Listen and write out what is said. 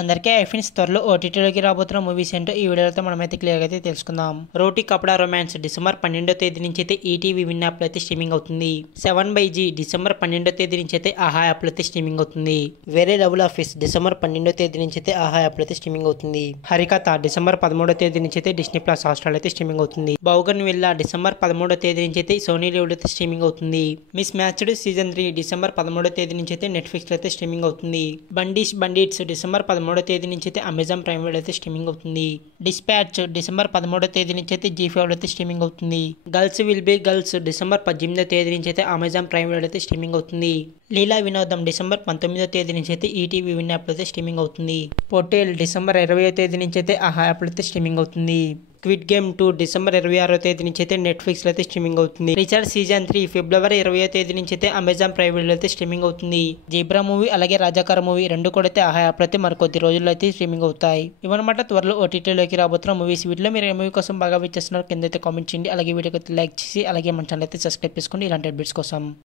అందరికీ ఐఫిన్స్ త్వరలో ఓటీటీలోకి రాబోతున్న మూవీస్ ఏంటో ఈ వీడియోతో మనమైతే క్లియర్గా అయితే తెలుసుకుందాం. రోటీ కపడా రొమాన్స్ డిసెంబర్ 12వ తేదీ నుంచి అయితే ఈటీవీ విన్ యాప్లో అయితే స్ట్రీమింగ్ అవుతుంది. 7/G డిసెంబర్ 12వ తేదీ నుంచి అయితే ఆహా యాప్లో అయితే స్ట్రీమింగ్ అవుతుంది. వేరే లెవెల్ ఆఫీస్ డిసెంబర్ 12వ తేదీ నుంచి అయితే ఆహా యాప్లో అయితే స్ట్రీమింగ్ అవుతుంది. హరికథ డిసెంబర్ 13వ తేదీ నుంచి అయితే డిస్నీ ప్లస్ హాట్‌స్టార్ అయితే స్ట్రీమింగ్ అవుతుంది. బౌగన్ విల్లా డిసెంబర్ 13వ తేదీ నుంచి అయితే సోనీ లివ్ అయితే స్ట్రీమింగ్ అవుతుంది. మిస్ మ్యాచ్డ్ సీజన్ 3 డిసెంబర్ 13వ తేదీ నుంచి అయితే నెట్ఫ్లిక్స్ లో అయితే స్ట్రీమింగ్ అవుతుంది. బండిట్స్ డిసెంబర్ 13వ తేదీ నుంచి అయితే అమెజాన్ ప్రైమ్ వీడియో అయితే స్ట్రీమింగ్ అవుతుంది. డిస్పాచ్ డిసెంబర్ 13వ తేదీ నుంచి అయితే G5 అయితే స్ట్రీమింగ్ అవుతుంది. Girls Will Be Girls December 18వ తేదీ నుంచి అయితే అమెజాన్ ప్రైమ్ వీడియో అయితే స్ట్రీమింగ్ అవుతుంది. లీలా వినోదం డిసెంబర్ 19వ తేదీ నుంచి అయితే ఈటీవీ విన్ యాప్ అయితే స్ట్రీమింగ్ అవుతుంది. పోర్టల్ డిసెంబర్ 20వ తేదీ నుంచి అయితే ఆహా యాప్ అయితే స్ట్రీమింగ్ అవుతుంది. క్విడ్ గేమ్ 2 డిసెంబర్ 26వ తేదీ నుంచి అయితే నెట్ఫ్లిక్స్ లో అయితే స్ట్రీమింగ్ అవుతుంది. రీచార్జ్ సీజన్ 3 ఫిబ్రవరి 20వ తేదీ నుంచి అయితే అమెజాన్ ప్రైమ్ వీడియో అయితే స్ట్రీమింగ్ అవుతుంది. జీబ్రా మూవీ అలాగే రాజాకార మూవీ రెండు కూడా అయితే ఆహా యాప్ అయితే మరికొద్ది రోజుల్లో అయితే స్ట్రీమింగ్ అవుతాయి. ఇవన్నమాట త్వరలో ఓటీటీలోకి రాబోతున్న మూవీస్. వీటిలో మీరు ఏ మూవీ కోసం బాగా వెయిట్ చేస్తున్నారు కింద అయితే కామెంట్ చేయండి. అలాగే వీడియోకి లైక్ చేసి అలాగే మన ఛానల్ అయితే సబ్స్క్రైబ్ చేసుకోండి ఇలాంటి అప్డేట్స్ కోసం.